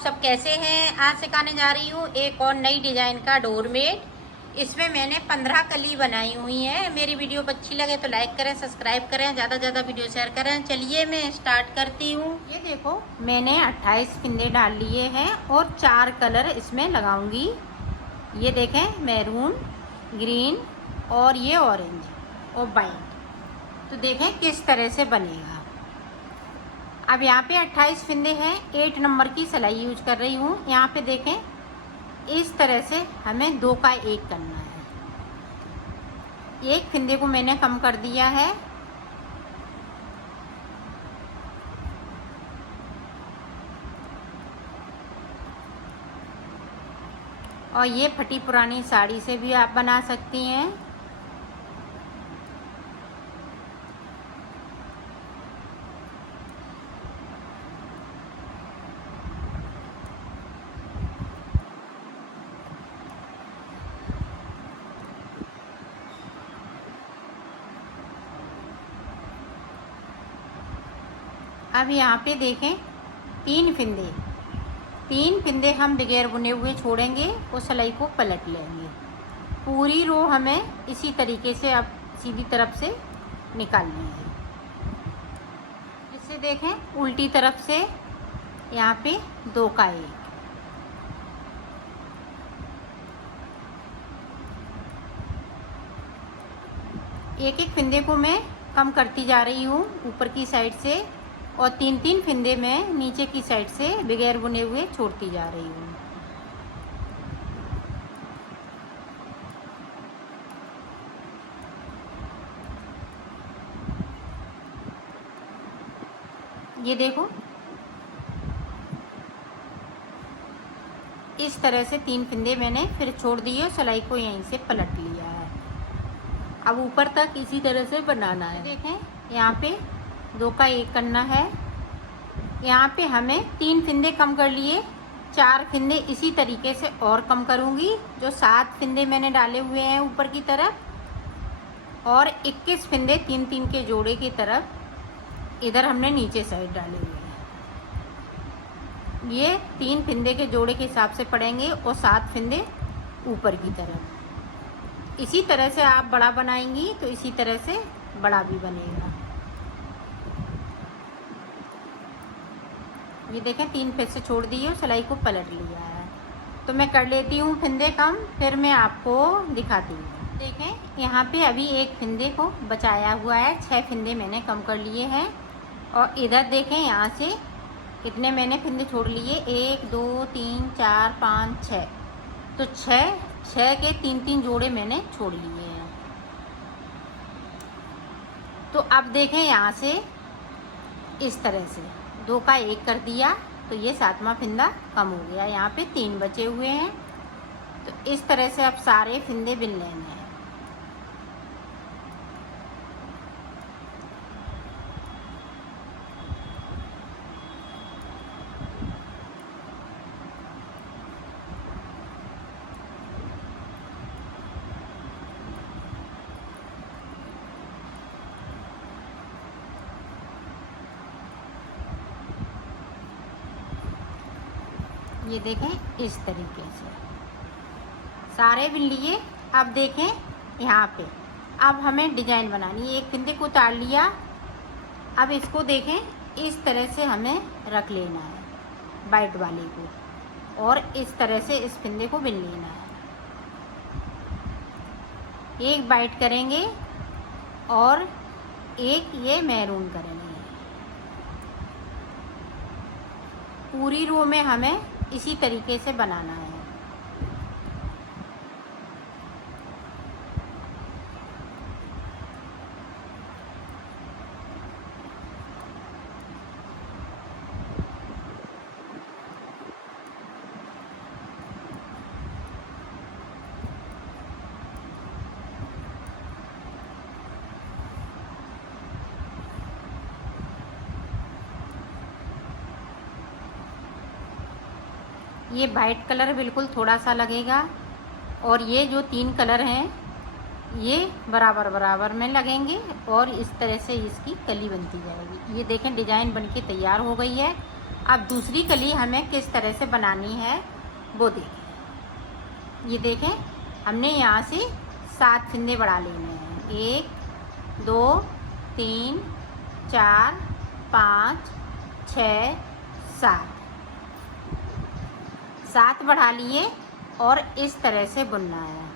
आप सब कैसे हैं। आज सिखाने जा रही हूँ एक और नई डिजाइन का डोरमेट। इसमें मैंने 15 कली बनाई हुई है। मेरी वीडियो अच्छी लगे तो लाइक करें, सब्सक्राइब करें, ज़्यादा से ज़्यादा वीडियो शेयर करें। चलिए मैं स्टार्ट करती हूँ। ये देखो मैंने 28 फिंदे डाल लिए हैं और 4 कलर इसमें लगाऊंगी। ये देखें, मैरून, ग्रीन और ये ऑरेंज और वाइट। तो देखें किस तरह से बनेगा। अब यहाँ पे 28 फिंदे हैं, 8 नंबर की सिलाई यूज कर रही हूँ। यहाँ पे देखें इस तरह से हमें 2 का 1 करना है। एक फिंदे को मैंने कम कर दिया है। और ये फटी पुरानी साड़ी से भी आप बना सकती हैं। अब यहाँ पे देखें 3 फिंदे हम बगैर बुने हुए छोड़ेंगे और सिलाई को पलट लेंगे। पूरी रो हमें इसी तरीके से अब सीधी तरफ से निकालनी है। जिससे देखें उल्टी तरफ से यहाँ पे 2 का 1। एक एक फिंदे को मैं कम करती जा रही हूँ ऊपर की साइड से, और 3 फिंदे मैं नीचे की साइड से बगैर बुने हुए छोड़ती जा रही हूँ। ये देखो इस तरह से 3 फिंदे मैंने फिर छोड़ दिए और सिलाई को यहीं से पलट लिया है। अब ऊपर तक इसी तरह से बनाना है। देखें यहाँ पे 2 का 1 करना है। यहाँ पे हमें 3 फिंदे कम कर लिए, 4 फिंदे इसी तरीके से और कम करूँगी। जो 7 फिंदे मैंने डाले हुए हैं ऊपर की तरफ, और 21 फिंदे 3-3 के जोड़े की तरफ इधर हमने नीचे साइड डाले हुए हैं। ये 3 फिंदे के जोड़े के हिसाब से पड़ेंगे और 7 फिंदे ऊपर की तरफ। इसी तरह से आप बड़ा बनाएंगी तो इसी तरह से बड़ा भी बनेगा। ये देखें 3 फिर से छोड़ दिए और सिलाई को पलट लिया है। तो मैं कर लेती हूँ फिंदे कम, फिर मैं आपको दिखाती हूँ। देखें यहाँ पे अभी 1 फिंदे को बचाया हुआ है। 6 फिंदे मैंने कम कर लिए हैं। और इधर देखें यहाँ से कितने मैंने फिंदे छोड़ लिए, 1 2 3 4 5 6। तो 6 के 3-3 जोड़े मैंने छोड़ लिए हैं। तो अब देखें यहाँ से इस तरह से 2 का 1 कर दिया, तो ये 7वां फिंदा कम हो गया। यहाँ पे 3 बचे हुए हैं। तो इस तरह से अब सारे फिंदे बिन लेने हैं। ये देखें इस तरीके से सारे बिन लिए। अब देखें यहाँ पे अब हमें डिजाइन बनानी है। 1 फिंदे को उतार लिया। अब इसको देखें इस तरह से हमें रख लेना है वाइट वाले को, और इस तरह से इस फिंदे को बिन लेना है। एक वाइट करेंगे और एक ये मैरून करेंगे। पूरी रो में हमें इसी तरीके से बनाना है। ये वाइट कलर बिल्कुल थोड़ा सा लगेगा, और ये जो 3 कलर हैं ये बराबर बराबर में लगेंगे, और इस तरह से इसकी कली बनती जाएगी। ये देखें डिजाइन बनके तैयार हो गई है। अब दूसरी कली हमें किस तरह से बनानी है वो देखें। ये देखें, हमने यहाँ से 7 फंदे बढ़ा लेने हैं। 1 2 3 4 5 6 7 बढ़ा लिए और इस तरह से बुनना है।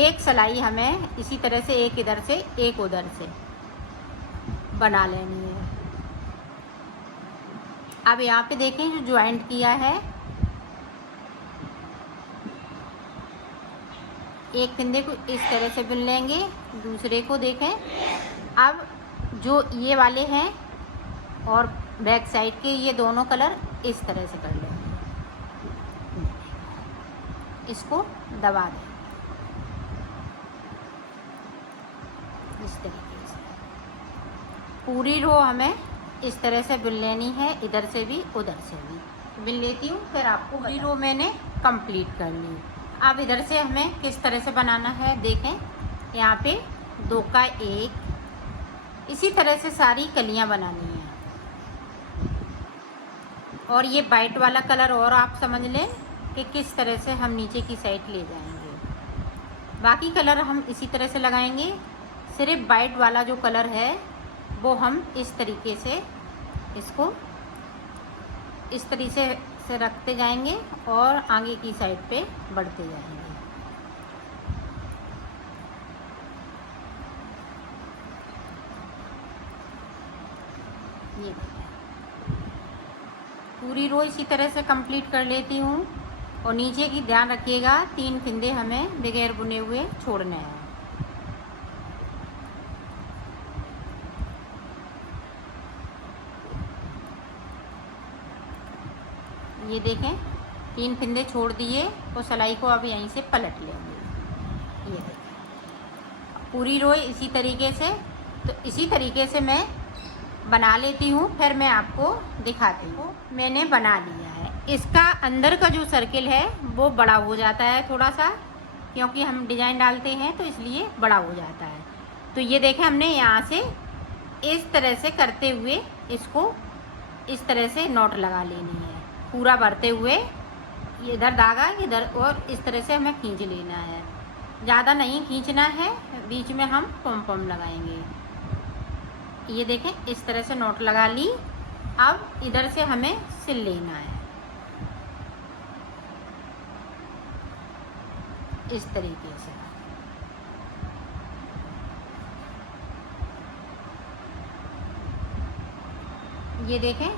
एक सिलाई हमें इसी तरह से एक इधर से एक उधर से बना लेनी है। अब यहाँ पे देखें जो ज्वाइंट किया है, एक फंदे को इस तरह से बुन लेंगे, दूसरे को देखें। अब जो ये वाले हैं और बैक साइड के ये दोनों कलर इस तरह से कर लेंगे। इसको दबा दें इस तरीके से। पूरी रो हमें इस तरह से बुन लेनी है, इधर से भी उधर से भी बुन लेती हूँ, फिर आपको पूरी रो मैंने कंप्लीट कर ली। अब इधर से हमें किस तरह से बनाना है देखें। यहाँ पे 2 का 1 इसी तरह से सारी कलियाँ बनानी है। और ये वाइट वाला कलर और आप समझ लें कि किस तरह से हम नीचे की साइड ले जाएंगे। बाकी कलर हम इसी तरह से लगाएंगे, सिर्फ वाइट वाला जो कलर है वो हम इस तरीके से इसको इस तरीके से रखते जाएंगे और आगे की साइड पे बढ़ते जाएंगे। ये पूरी रो इसी तरह से कंप्लीट कर लेती हूँ। और नीचे की ध्यान रखिएगा, 3 फंदे हमें बगैर बुने हुए छोड़ने हैं। ये देखें 3 फंदे छोड़ दिए और सिलाई को अब यहीं से पलट लेंगे। ये देखें पूरी रो इसी तरीके से, तो इसी तरीके से मैं बना लेती हूँ, फिर मैं आपको दिखाती हूँ। मैंने बना लिया है। इसका अंदर का जो सर्किल है वो बड़ा हो जाता है थोड़ा सा, क्योंकि हम डिजाइन डालते हैं तो इसलिए बड़ा हो जाता है। तो ये देखें हमने यहाँ से इस तरह से करते हुए इसको इस तरह से नॉट लगा लेनी है, पूरा भरते हुए इधर धागा इधर, और इस तरह से हमें खींच लेना है। ज़्यादा नहीं खींचना है, बीच में हम पम पम लगाएंगे। ये देखें इस तरह से नॉट लगा ली। अब इधर से हमें सिल लेना है इस तरीके से। ये देखें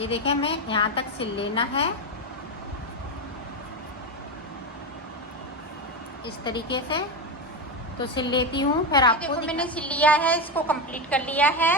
ये देखें हमें यहाँ तक सिल लेना है इस तरीके से। तो सिल लेती हूँ, फिर आपको मैंने सिल लिया है, इसको कंप्लीट कर लिया है।